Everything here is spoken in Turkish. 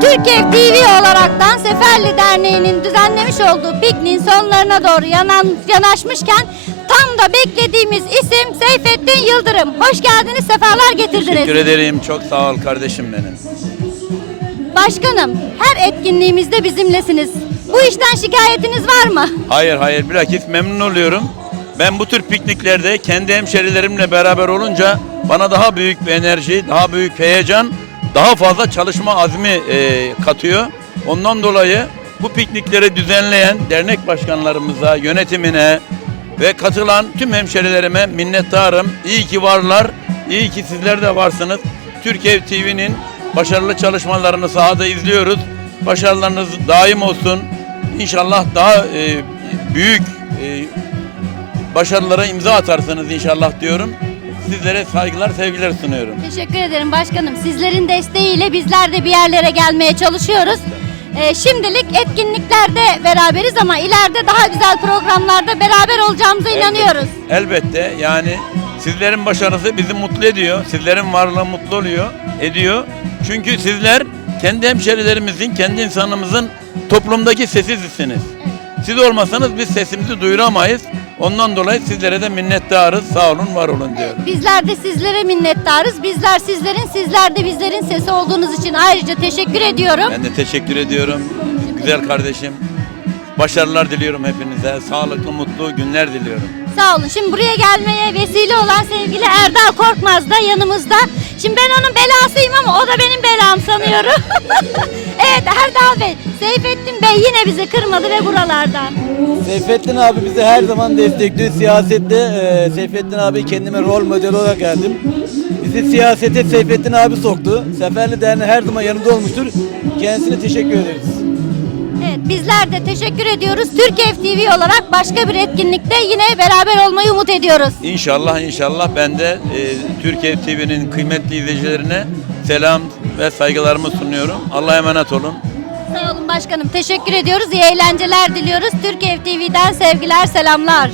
Türkiye TV olaraktan Seferli Derneği'nin düzenlemiş olduğu pikniğin sonlarına doğru yanan, yanaşmışken tam da beklediğimiz isim Seyfettin Yıldırım. Hoş geldiniz, sefalar getirdiniz. Teşekkür ederim. Çok sağ ol kardeşim benim. Başkanım, her etkinliğimizde bizimlesiniz. Bu işten şikayetiniz var mı? Hayır hayır bilakis memnun oluyorum. Ben bu tür pikniklerde kendi hemşerilerimle beraber olunca bana daha büyük bir enerji, daha büyük heyecan, daha fazla çalışma azmi e, katıyor. Ondan dolayı bu piknikleri düzenleyen dernek başkanlarımıza, yönetimine ve katılan tüm hemşerilerime minnettarım. İyi ki varlar, iyi ki sizler de varsınız. Türkiye TV'nin başarılı çalışmalarını sahada izliyoruz. Başarılarınız daim olsun. İnşallah daha e, büyük e, başarılara imza atarsınız inşallah diyorum. Sizlere saygılar, sevgiler sunuyorum. Teşekkür ederim başkanım. Sizlerin desteğiyle bizler de bir yerlere gelmeye çalışıyoruz. Ee, şimdilik etkinliklerde beraberiz ama ileride daha güzel programlarda beraber olacağımıza inanıyoruz. Elbette yani sizlerin başarısı bizi mutlu ediyor. Sizlerin varlığı mutlu oluyor, ediyor. Çünkü sizler kendi hemşerilerimizin, kendi insanımızın toplumdaki sesizsiniz. Siz olmasanız biz sesimizi duyuramayız. Ondan dolayı sizlere de minnettarız. Sağ olun, var olun diyorum. Bizler de sizlere minnettarız. Bizler sizlerin, sizler de bizlerin sesi olduğunuz için ayrıca teşekkür ediyorum. Ben de teşekkür ediyorum. Güzel kardeşim. Başarılar diliyorum hepinize. Sağlıklı, mutlu günler diliyorum. Sağ olun. Şimdi buraya gelmeye vesile olan sevgili Erdal Korkmaz da yanımızda. Şimdi ben onun belasıyım ama o da benim belam sanıyorum. evet Erdal Bey, Seyfettin Bey yine bizi kırmadı ve buralardan. Seyfettin abi bizi her zaman destekliyor. Siyasette e, Seyfettin abi kendime rol model olarak geldim. Bizi siyasete Seyfettin abi soktu. Seferli Derneği her zaman yanında olmuştur. Kendisine teşekkür ederiz. Evet bizler de teşekkür ediyoruz. Türkiye TV olarak başka bir etkinlikte yine beraber olmayı umut ediyoruz. İnşallah inşallah ben de e, Türkiye TV'nin kıymetli izleyicilerine selam ve saygılarımı sunuyorum. Allah'a emanet olun. Sağ olun başkanım. Teşekkür ediyoruz. İyi eğlenceler diliyoruz. Türkiye TV'den sevgiler, selamlar.